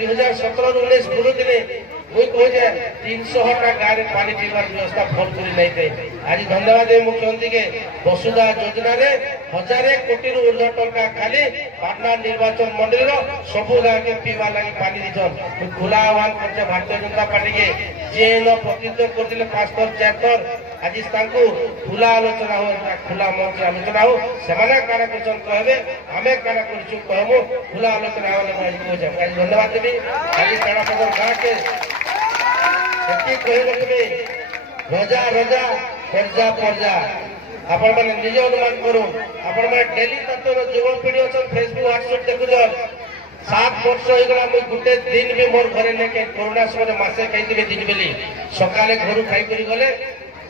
2017-19 बुलुले मुई कहे 300टा गाँव में पानी पीवार व्यवस्था भल कर नहीं थे। आज धन्यवाद देवी मुख्यमंत्री के वसुधा योजना रे 1000 कोटी ऊर्ध्व टंका खाली पाटना निर्वाचन मंडल सबू गाँव के पीवा लगी पानी दीछन। खुला आह्वान कर भारतीय जनता पार्टी के जे प्रतिनिधित्व करते 5 थर 4 थर आज खुला आलोचना हो खुला मंच आलोचना हो से काना कर कहे आम काना कहमु खुला आलोचना धन्यवाद देवी। आज टेणापदर गाँव के कहे रजा रजा पर्जा पर्जा आपण मैंने निज अनुमान करूँ आपण मैंने डेली तत्व युवपीढ़ी अच्छा फेसबुक व्हाट्सएप देखुन 7 वर्ष हो गला मुझे गोटे दिन भी मोर घरे नहीं कहीं कोरोना समय मसे खाई दिन बेली सकाले घर खाई गले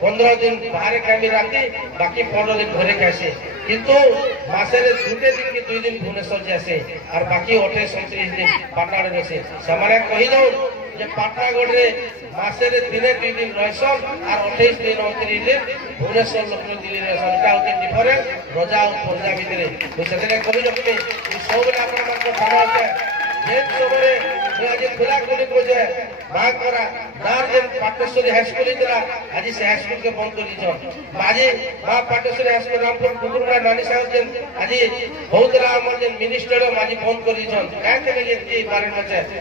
15 दिन बाहर खाई राति बाकी 15 दिन घरे खाइसे किंतु मसे गोटे दिन कि 2 दिन भुवनेश्वर जासे और बाकी 28-29 दिन पाटनागढ़ से कही दो पाटनागढ़ मसे दिने 2 दिन रहसन और 28 दिन 29 दिन भुवनेश्वर लोक दिल्ली रहसन हूँ डिफरेन्स रजा और पर्जा भितर मुझे कही रखी सब आज खुला खुली कहे बाघ करा गाँव जेन पाटेश्वरी हाईस्कूल होता आज से हाईस्कूल के बंद कर आज माँ पाटेश्वरी हाईस्कूल रामपुर कुकुरपड़ा नानी साहब जेन आज होता जेन मिनिस्टर आज बंद कर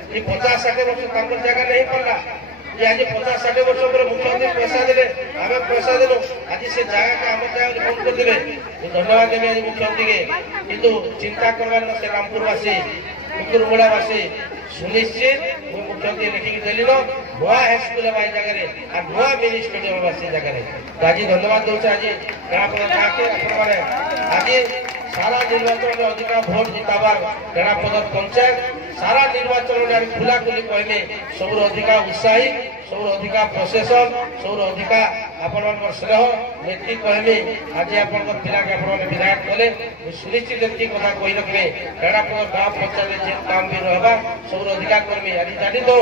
कहीं 50-60 वर्ष जगह नहीं पड़ा आज 50-60 वर्ष पर मुख्यमंत्री पैसा दे आम पैसा देलु आज से जगह का आम जगह बंद कर देवे धन्यवाद देवी आज मुख्यमंत्री के किंतु चिंता करवार से रामपुरवासी कुकुरमुड़ावासी सुनिश्चित मुख्यमंत्री लिखिक दिल्ली नुआ हाईस्कूल जगह नुआ मिनी स्टेडियम से जगह आज धन्यवाद दूचे आज आज सारा निर्वाचन में अधिक भोट जिताबार टेणापदर पंचायत सारा निर्वाचन में खुला खुली कहले सब अधिका उत्साही सब अधिका प्रशासन सब अधिका आपण स्नेह नीति कहले आज आप पिला के विधायक कले सुनिश्चित नीति कथा कही रखे टेणापदर गाँव पंचायत जे काम भी रहा सब अधिका कर्मी आज जानी दो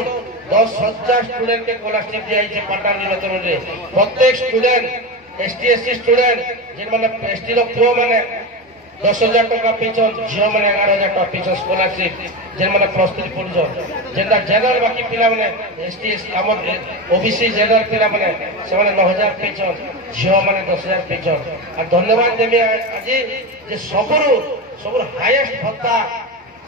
10,000 स्टूडेंट के स्कॉलरशिप दिया पाटना निर्वाचन में प्रत्येक स्टूडेंट ST/SC स्टूडेंट जिन मैंने ST पुओ मैंने 10,000 टका पीछन झील मैंने 11,000 टका पीछन स्कॉलरशिप जेन मैंने प्रस्तुति पढ़ुन जेनता जनरल बाकी पिला मैंने ST/SC OBC जनरल पिला मैंने से 9,000 पीछन झील मैंने 10,000 पीछन और धन्यवाद देवी आज सब हाईएस्ट भत्ता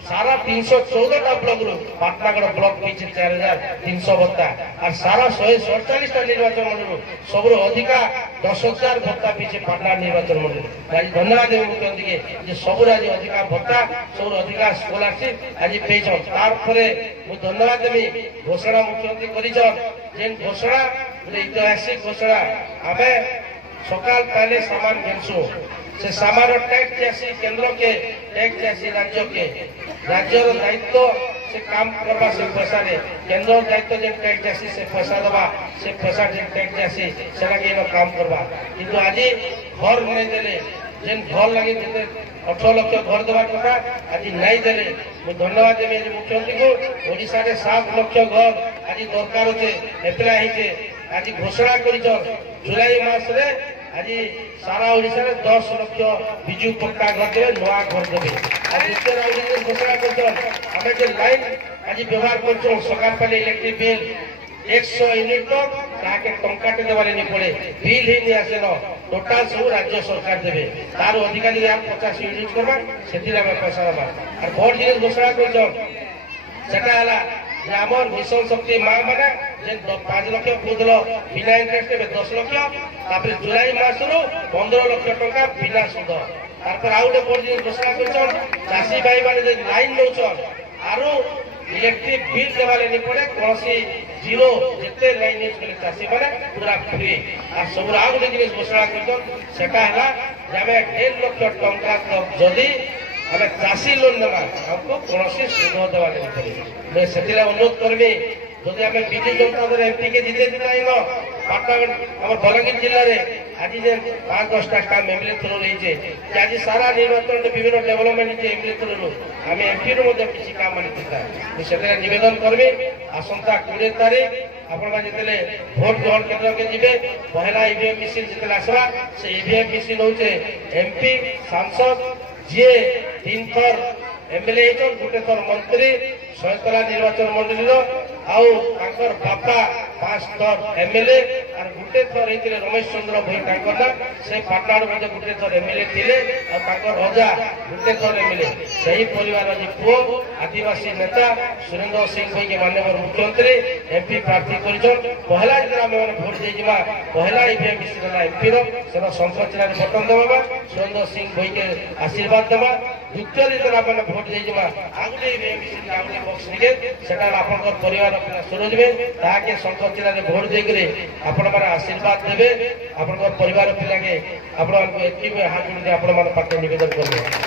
सारा 314टा ब्लॉक रू पाटनागढ़ ब्लॉक पीछे 4,300 भत्ता और सारा 147टा निर्वाचन मंडल सब अधिका 10,000 भत्ता पीछे पाटना निर्वाचन मंडल आज धन्यवाद देवी मुख्यमंत्री के सब आज अधिका भत्ता सब अधिका स्कॉलरशिप आज पेचन तारपरे धन्यवाद देवी घोषणा मुख्यमंत्री करिछन जेन घोषणा ऐतिहासिक घोषणा आम सकाल पहले सामान घेसु से सामान टैक्स चासी केंद्र के टैक्स चासी राज्य के राज्यर दायित्व से काम करवा से पैसा दे केंद्र दायित्व जेन टैक्स चासी से पैसा दबा से पैसा जेन टैक्स चासी से लगे काम करवा किंतु आज घर नहीं देले जेन घर लगे 18 लाख घर देवा कथा आज नहीं देले धन्यवाद देवी आज मुख्यमंत्री को ओडिशा रे 7 लाख घर आज दरकार होते एप्लाई होते आज घोषणा करिछन जुलाई मास रे आज सारा ओडिशा रे 10 लाख बिजू पक्का घर देवे नुआ घर देवे आज द्वितीय घोषणा कर लाइन आज व्यवहार कर सरकार पाले इलेक्ट्रिक बिल 100 यूनिट तक टंकाटे देवाले नहीं पड़े बिल ही नहीं आसे टोटाल सब राज्य सरकार देवे तार अधिका 50 यूनिट करवा से पैसा दबा और भोट जिन घोषणा कर मिशन शक्ति माँ मैंने 5 लाख खुदल बिना इंटरेस्ट 10 लाख जुलाई मास रु 15 लाख टका बिना सुध तार आउ गोटे भोट जिन घोषणा कर चाषी भाई मैंने लाइन नौन आरु इलेक्ट्रिक बिल देवाले नहीं पड़े कौन जीरो जिते लाइन यूज कले चाषी मैंने पूरा फ्री और सब आउ गोटे जिन घोषणा कर 1.5 लाख टंका जदि आम चाषी लोन देवा हमको कौन सुध देवा नहीं पड़े से अनुरोध करमी जदि आम विजु जनता दल MP के जीते पाटनागढ़ आम बलांगीर जिले में आज 5-10टा काम MLA थ्रू रही आज सारा निर्वाचन विभिन्न डेवलपमेंट MLA थ्रू आम MP रू किसी काम से नवेदन करमी आसंता 20 तारीख आपण जिते भोट ग्रहण केन्द्र के जीवे पहला EVM मशीन जिते आसवा से EVM मशीन हूँ MP सांसद जी 3 थर MLA गोटे थर मंत्री ଶୈତଲା ନିର୍ବାଚନ ମଣ୍ଡଳୀର ଆଉ ତାଙ୍କର ବାପା 5 ଥର ଏମଏଲଏ আর গোটে থর হয়েছিল রমেশ চন্দ্র ভোই তাঙ্কর না সে পাটনার মধ্যে গোটে থর এমএলএ ଥିଲେ আর তাঙ্কর রজা গোটে থর এমএলএ সেই পরিবার যে পুଅ আদিবাসী নেতা সুরেন্দ্র সিং ভোইকে মাননীয় মুখ্যমন্ত্রী এমপি প্রার্থী করেছেন পহলা যেন আমি ভোট দিয়ে পহলা ইভিএম বিশ্বনাথ এমপির সেটা সংসদ বটন দেবা সুরেন্দ্র সিং ভোইকে আশীর্বাদ দেবা দ্বিতীয় যেন আপনার ভোট দিয়ে আগুলি ইভিএম বিশ্বনাথ আগুলি বক্স নিকে সেটা আপনার পরিবার পিলা শুরুবে তাকে সংসদ ভোট দিয়ে ଆପଣ ମାନେ ଆଶୀର୍ବାଦ ଦେବେ ଆପଣଙ୍କ ପରିବାର ପିଲାକେ ଆପଣମାନଙ୍କୁ ଏତିକି ହାତ ଯୋଡ଼ି ଆପଣ ମାନଙ୍କ ପାଖରେ ନିବେଦନ କରିବେ।